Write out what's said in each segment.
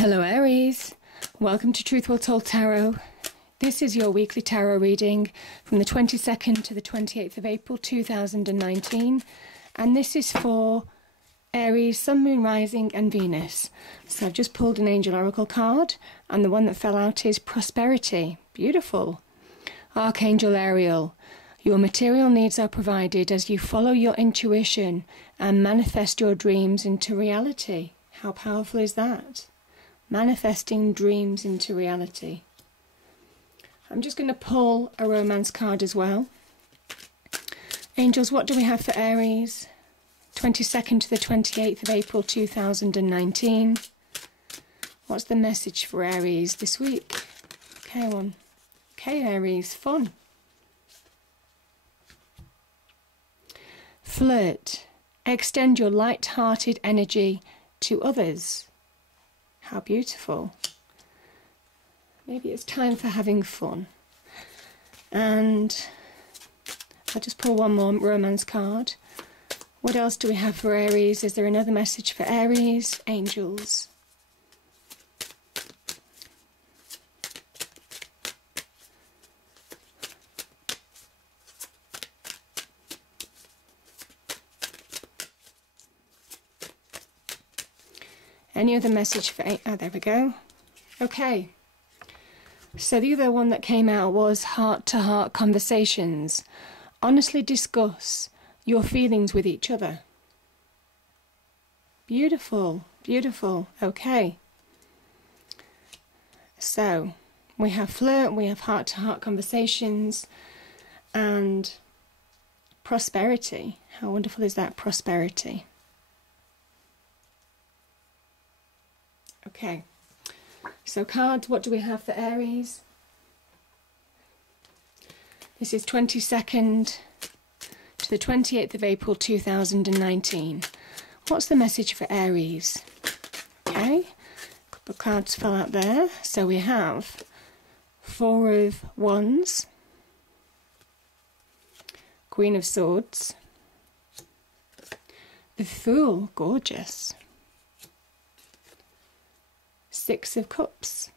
Hello Aries, welcome to Truth Will Told Tarot. This is your weekly tarot reading from the 22nd to the 28th of April 2019, and this is for Aries, Sun, Moon, Rising and Venus. So I've just pulled an Angel Oracle card, and the one that fell out is Prosperity. Beautiful. Archangel Ariel, your material needs are provided as you follow your intuition and manifest your dreams into reality. How powerful is that? Manifesting dreams into reality. I'm just going to pull a romance card as well. Angels, what do we have for Aries? 22nd to the 28th of April 2019. What's the message for Aries this week? Okay, one. Okay, Aries, fun. Flirt. Extend your light-hearted energy to others. How beautiful. Maybe it's time for having fun. And I'll just pull one more romance card. What else do we have for Aries? Is there another message for Aries? Angels. Any other message for... Oh, there we go. Okay. So the other one that came out was heart-to-heart conversations. Honestly discuss your feelings with each other. Beautiful, beautiful. Okay. So we have flirt, we have heart-to-heart conversations, and prosperity. How wonderful is that, prosperity? Okay, so cards, what do we have for Aries? This is 22nd to the 28th of April 2019. What's the message for Aries? Okay, a couple of cards fell out there. So we have Four of Wands, Queen of Swords, the Fool, gorgeous, Six of Cups,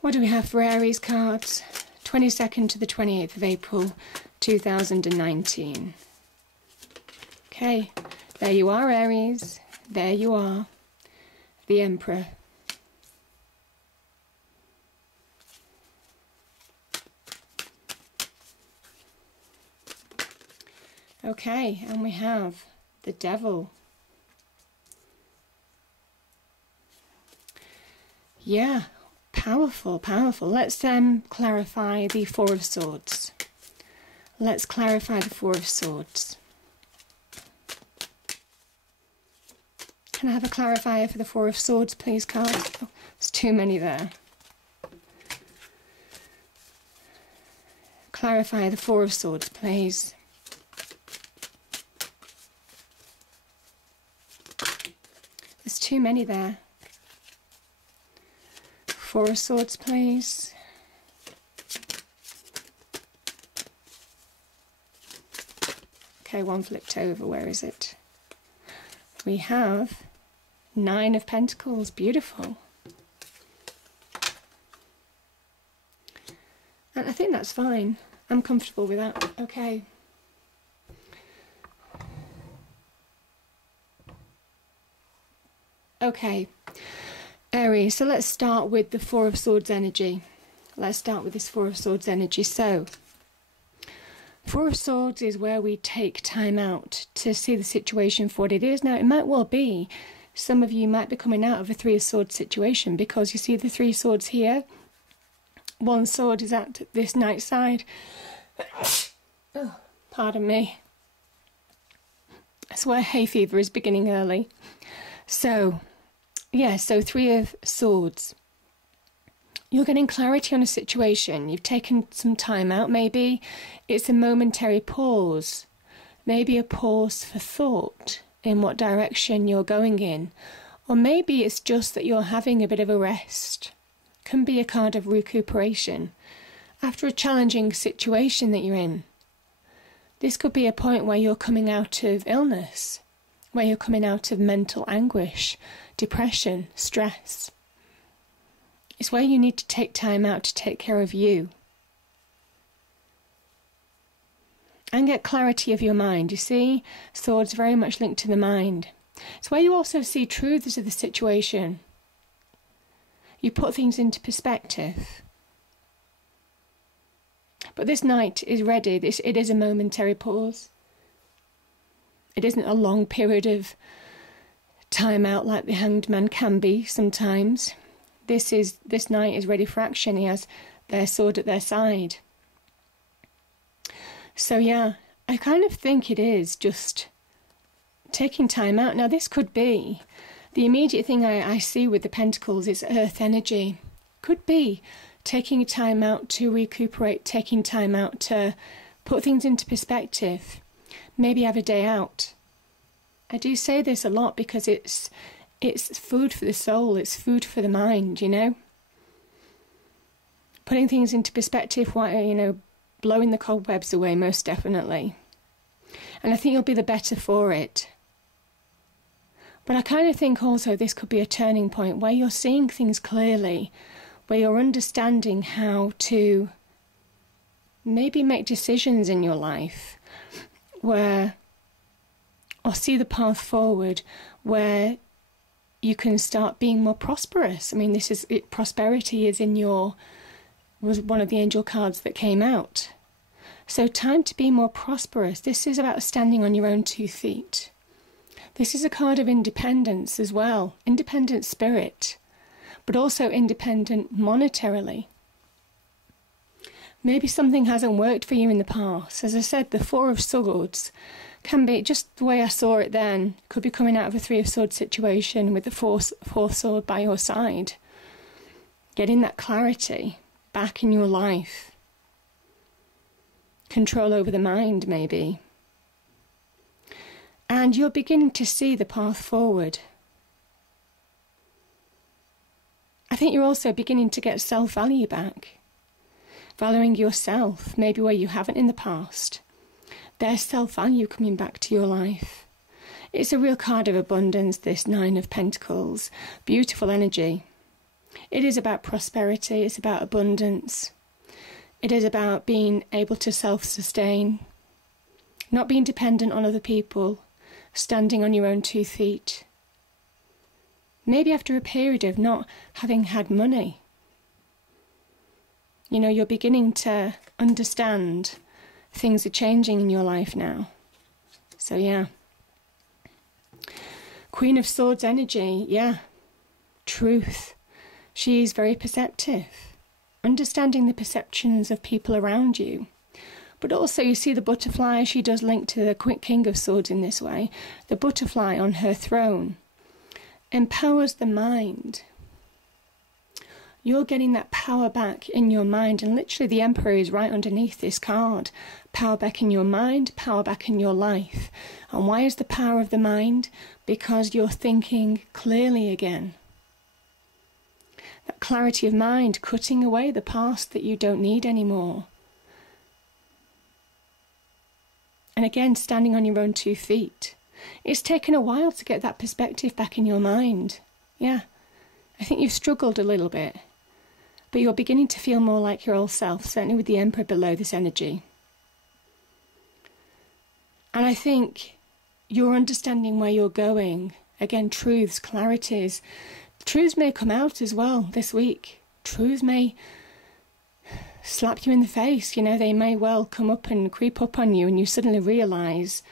what do we have for Aries cards? 22nd to the 28th of April 2019. Okay, there you are, Aries. There you are, the Emperor. Okay, and we have the Devil. Yeah, powerful, powerful. Let's clarify the Four of Swords. Let's clarify the Four of Swords. Can I have a clarifier for the Four of Swords, please, cards? Oh, there's too many there. Clarify the Four of Swords, please. There's too many there. Four of Swords, please. Okay, one flipped over. Where is it? We have Nine of Pentacles. Beautiful. And I think that's fine. I'm comfortable with that. Okay. Okay, Aries, so let's start with the Four of Swords energy. Let's start with this Four of Swords energy. So, Four of Swords is where we take time out to see the situation for what it is. Now, it might well be, some of you might be coming out of a Three of Swords situation because you see the Three Swords here. One sword is at this night side. Oh, pardon me. That's where hay fever is beginning early. So, yeah, so Three of Swords. You're getting clarity on a situation. You've taken some time out, maybe. It's a momentary pause. Maybe a pause for thought in what direction you're going in. Or maybe it's just that you're having a bit of a rest. Can be a card of recuperation after a challenging situation that you're in. This could be a point where you're coming out of illness, where you're coming out of mental anguish, depression, stress. It's where you need to take time out to take care of you. And get clarity of your mind. You see, swords very much linked to the mind. It's where you also see truths of the situation. You put things into perspective. But this knight is ready. It is a momentary pause. It isn't a long period of time out like the hanged man can be sometimes. This knight is ready for action. He has their sword at their side. So yeah, I kind of think it is just taking time out. Now this could be, the immediate thing I see with the pentacles is earth energy. Could be taking time out to recuperate, taking time out to put things into perspective, maybe have a day out. I do say this a lot because it's food for the soul, it's food for the mind, you know. Putting things into perspective, blowing the cobwebs away, most definitely. And I think you'll be the better for it. But I kind of think also this could be a turning point where you're seeing things clearly, where you're understanding how to maybe make decisions in your life, or see the path forward, where you can start being more prosperous. I mean, prosperity was one of the angel cards that came out. So time to be more prosperous. This is about standing on your own 2 feet. This is a card of independence as well, independent spirit, but also independent monetarily. Maybe something hasn't worked for you in the past. As I said, the 4 of Swords can be, just the way I saw it then, could be coming out of a 3 of Swords situation with the fourth sword by your side. Getting that clarity back in your life. Control over the mind, maybe. And you're beginning to see the path forward. I think you're also beginning to get self-value back. Valuing yourself, maybe where you haven't in the past. There's self-value coming back to your life. It's a real card of abundance, this 9 of Pentacles. Beautiful energy. It is about prosperity, it's about abundance. It is about being able to self-sustain, not being dependent on other people, standing on your own 2 feet. Maybe after a period of not having had money. You know, you're beginning to understand things are changing in your life now. So yeah. Queen of Swords energy, yeah. Truth. She is very perceptive. Understanding the perceptions of people around you. But also you see the butterfly, she does link to the King of Swords in this way. The butterfly on her throne empowers the mind. You're getting that power back in your mind, and literally the Emperor is right underneath this card. Power back in your mind, power back in your life. And why is the power of the mind? Because you're thinking clearly again. That clarity of mind, cutting away the past that you don't need anymore. And again, standing on your own 2 feet. It's taken a while to get that perspective back in your mind. Yeah, I think you've struggled a little bit. But you're beginning to feel more like your old self, certainly with the Emperor below this energy. And I think you're understanding where you're going. Again, truths, clarities. Truths may come out as well this week. Truths may slap you in the face. You know, they may well come up and creep up on you, and you suddenly realise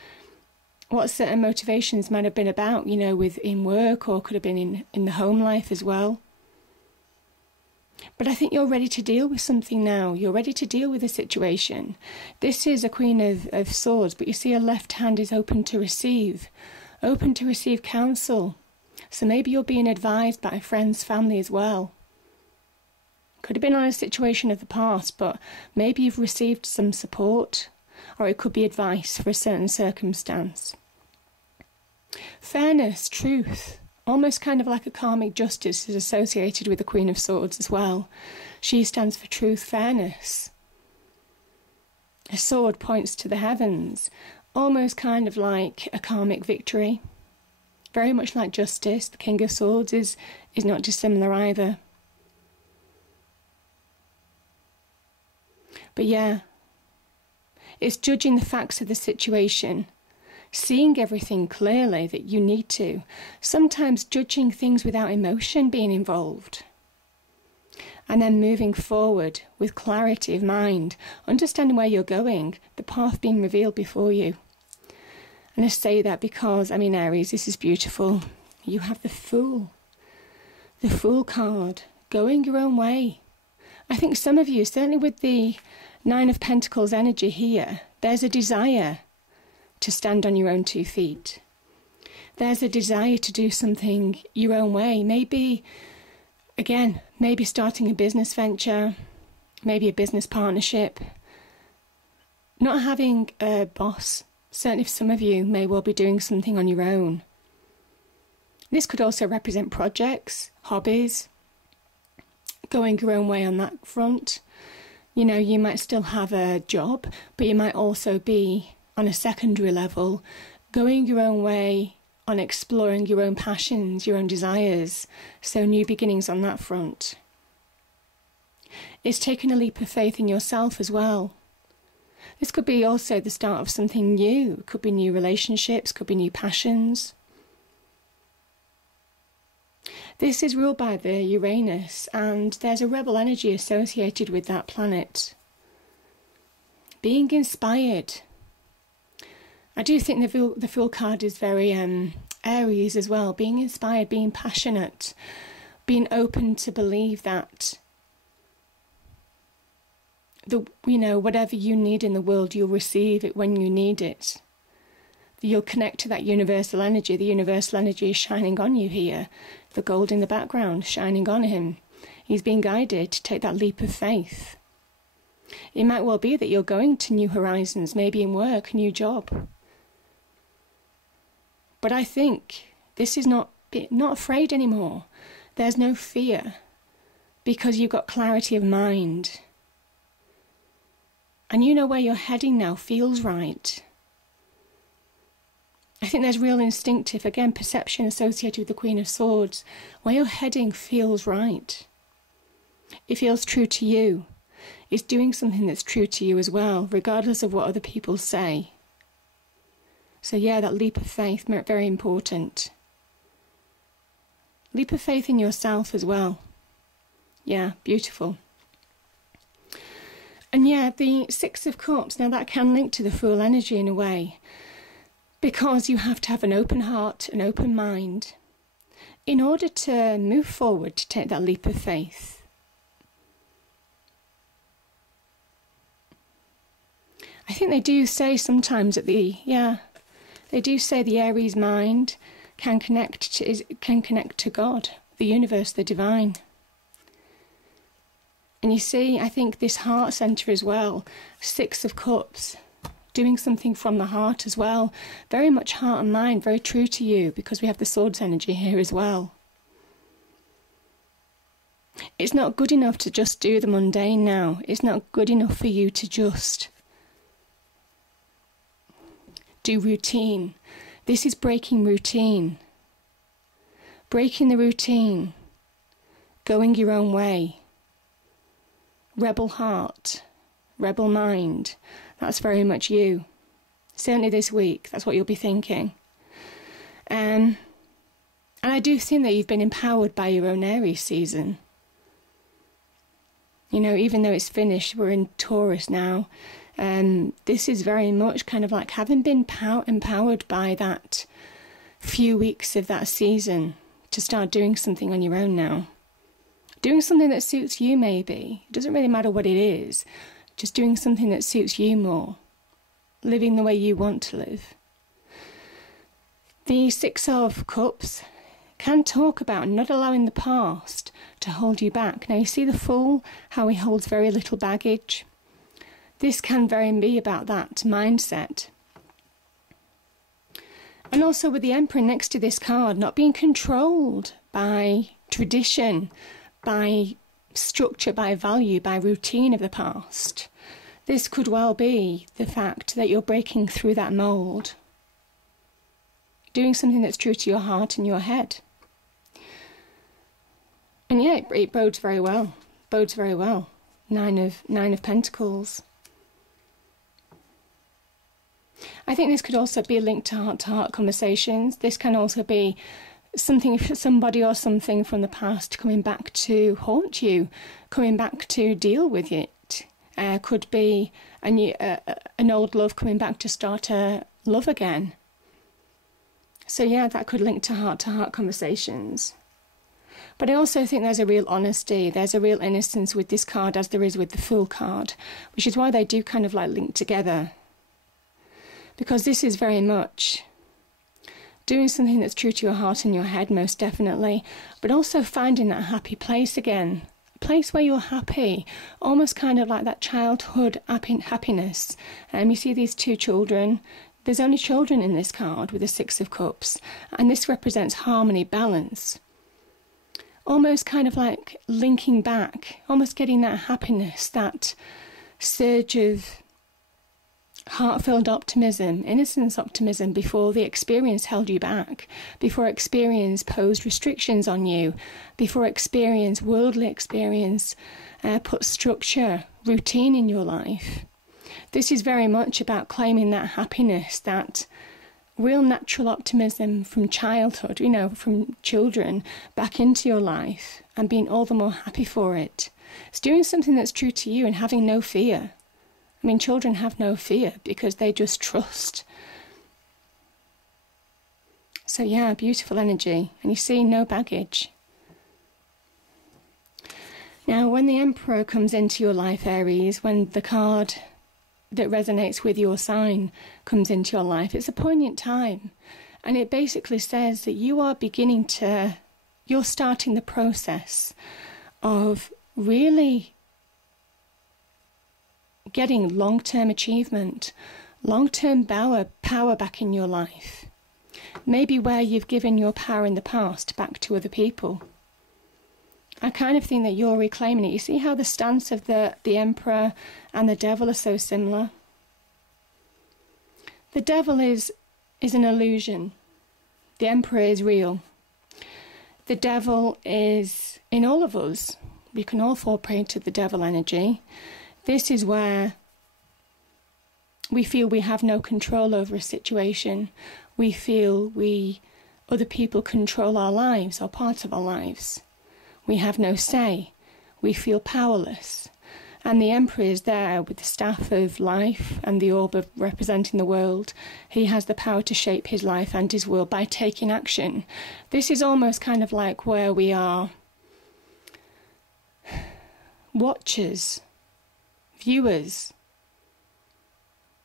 what certain motivations might have been about, you know, in work, or could have been in the home life as well. But I think you're ready to deal with something now. You're ready to deal with a situation. This is a Queen of Swords, but you see her left hand is open to receive counsel. So maybe you're being advised by friends, family as well. Could have been on a situation of the past, but maybe you've received some support, or it could be advice for a certain circumstance. Fairness, truth, almost kind of like a karmic justice is associated with the Queen of Swords as well. She stands for truth, fairness. A sword points to the heavens, almost kind of like a karmic victory. Very much like justice. The King of Swords is not dissimilar either. But yeah, it's judging the facts of the situation, seeing everything clearly that you need to, sometimes judging things without emotion being involved, and then moving forward with clarity of mind, understanding where you're going, the path being revealed before you. And I say that because, I mean, Aries, this is beautiful. You have the Fool card, going your own way. I think some of you, certainly with the Nine of Pentacles energy here, there's a desire to stand on your own 2 feet. There's a desire to do something your own way. Maybe, again, maybe starting a business venture, maybe a business partnership. Not having a boss. Certainly for some of you may well be doing something on your own. This could also represent projects, hobbies, going your own way on that front. You know, you might still have a job, but you might also be on a secondary level, going your own way on exploring your own passions, your own desires. So new beginnings on that front. It's taking a leap of faith in yourself as well. This could be also the start of something new. It could be new relationships, could be new passions. This is ruled by the Uranus, and there's a rebel energy associated with that planet. Being inspired. I do think the Fool card is very Aries as well. Being inspired, being passionate, being open to believe that whatever you need in the world, you'll receive it when you need it. You'll connect to that universal energy. The universal energy is shining on you here. The gold in the background, shining on him. He's being guided to take that leap of faith. It might well be that you're going to new horizons, maybe in work, new job. But I think this is not afraid anymore. There's no fear because you've got clarity of mind. And you know where you're heading now feels right. I think there's real instinctive, again, perception associated with the Queen of Swords. Where you're heading feels right. It feels true to you. It's doing something that's true to you as well, regardless of what other people say. So yeah, that leap of faith, very important. Leap of faith in yourself as well. Yeah, beautiful. And yeah, the Six of Cups, now that can link to the Fool energy in a way, because you have to have an open heart, an open mind, in order to move forward, to take that leap of faith. I think they do say sometimes that they do say the Aries mind can connect to God, the universe, the divine. And you see, I think this heart centre as well, Six of Cups, doing something from the heart as well, very much heart and mind, very true to you, because we have the Swords energy here as well. It's not good enough to just do the mundane now. It's not good enough for you to just do routine. This is breaking routine. Breaking the routine. Going your own way. Rebel heart. Rebel mind. That's very much you. Certainly this week, that's what you'll be thinking. And I do think that you've been empowered by your own Aries season. You know, even though it's finished, we're in Taurus now. This is very much kind of like having been empowered by that few weeks of that season to start doing something on your own now. Doing something that suits you maybe. It doesn't really matter what it is. Just doing something that suits you more. Living the way you want to live. The Six of Cups can talk about not allowing the past to hold you back. Now you see the Fool, how he holds very little baggage. This can very be about that mindset. And also with the Emperor next to this card, not being controlled by tradition, by structure, by value, by routine of the past. This could well be the fact that you're breaking through that mould, doing something that's true to your heart and your head. And yeah, it bodes very well. Bodes very well. Nine of Pentacles. I think this could also be linked to heart-to-heart conversations. This can also be something, somebody or something from the past coming back to haunt you, coming back to deal with it. Could be an old love coming back to start a love again. So yeah, that could link to heart conversations. But I also think there's a real honesty, there's a real innocence with this card as there is with the Fool card, which is why they do kind of like link together. Because this is very much doing something that's true to your heart and your head, most definitely, but also finding that happy place again. A place where you're happy, almost kind of like that childhood happiness. You see these two children. There's only children in this card with the Six of Cups, and this represents harmony, balance. Almost kind of like linking back, almost getting that happiness, that surge of heart-filled optimism, innocence optimism before the experience held you back, before experience posed restrictions on you, before experience, worldly experience, put structure, routine in your life. This is very much about claiming that happiness, that real natural optimism from childhood, from children, back into your life and being all the more happy for it. It's doing something that's true to you and having no fear. I mean, children have no fear because they just trust. So yeah, beautiful energy. And you see, no baggage. Now, when the Emperor comes into your life, Aries, when the card that resonates with your sign comes into your life, it's a poignant time. And it basically says that you're starting the process of really getting long-term achievement, long-term power back in your life. Maybe where you've given your power in the past back to other people. I kind of think that you're reclaiming it. You see how the stance of the Emperor and the Devil are so similar? The Devil is an illusion. The Emperor is real. The Devil is in all of us. We can all fall prey to the Devil energy. This is where we feel we have no control over a situation. We feel other people control our lives or part of our lives. We have no say. We feel powerless. And the Emperor is there with the staff of life and the orb of representing the world. He has the power to shape his life and his world by taking action. This is almost kind of like where we are watchers, viewers,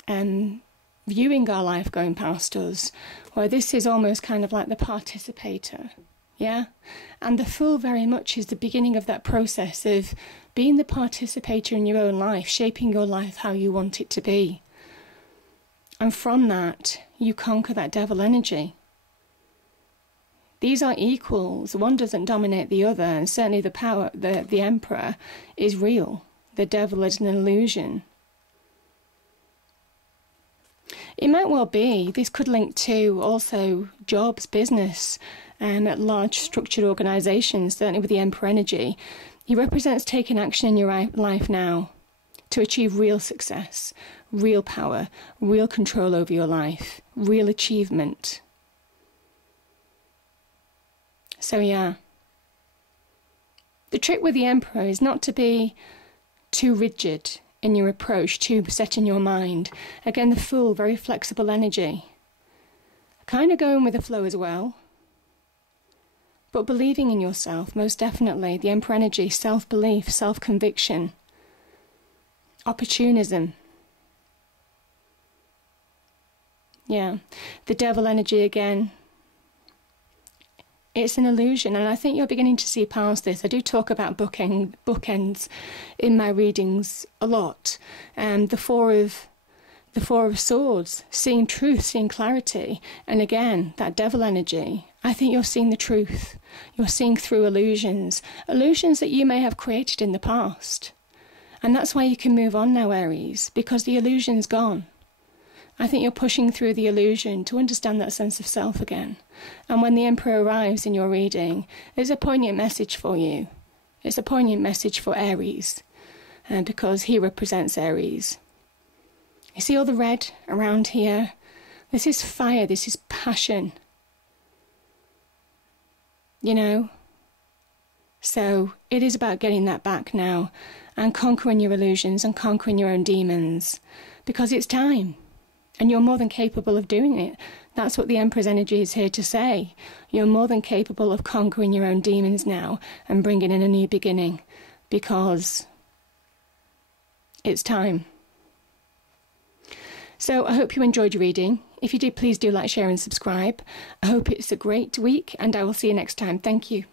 and viewing our life going past us, where this is almost kind of like the participator, yeah? And the Fool very much is the beginning of that process of being the participator in your own life, shaping your life how you want it to be. And from that, you conquer that Devil energy. These are equals. One doesn't dominate the other, and certainly the power, the Emperor, is real. The Devil is an illusion. It might well be, this could link to also jobs, business, at large structured organisations, certainly with the Emperor energy. He represents taking action in your life now to achieve real success, real power, real control over your life, real achievement. So yeah, the trick with the Emperor is not to be too rigid in your approach, too set in your mind. Again, the Fool, very flexible energy. Kind of going with the flow as well, but believing in yourself, most definitely. The Emperor energy, self-belief, self-conviction, opportunism. Yeah, the Devil energy again. It's an illusion, and I think you're beginning to see past this. I do talk about bookends in my readings a lot. The Four of Swords, seeing truth, seeing clarity, and again, that Devil energy. I think you're seeing the truth. You're seeing through illusions that you may have created in the past. And that's why you can move on now, Aries, because the illusion's gone. I think you're pushing through the illusion to understand that sense of self again. And when the Emperor arrives in your reading, it's a poignant message for you. It's a poignant message for Aries, because he represents Aries. You see all the red around here? This is fire, this is passion. You know? So it is about getting that back now and conquering your illusions and conquering your own demons, because it's time. And you're more than capable of doing it. That's what the Emperor's energy is here to say. You're more than capable of conquering your own demons now and bringing in a new beginning, because it's time. So I hope you enjoyed your reading. If you did, please do like, share and subscribe. I hope it's a great week, and I will see you next time. Thank you.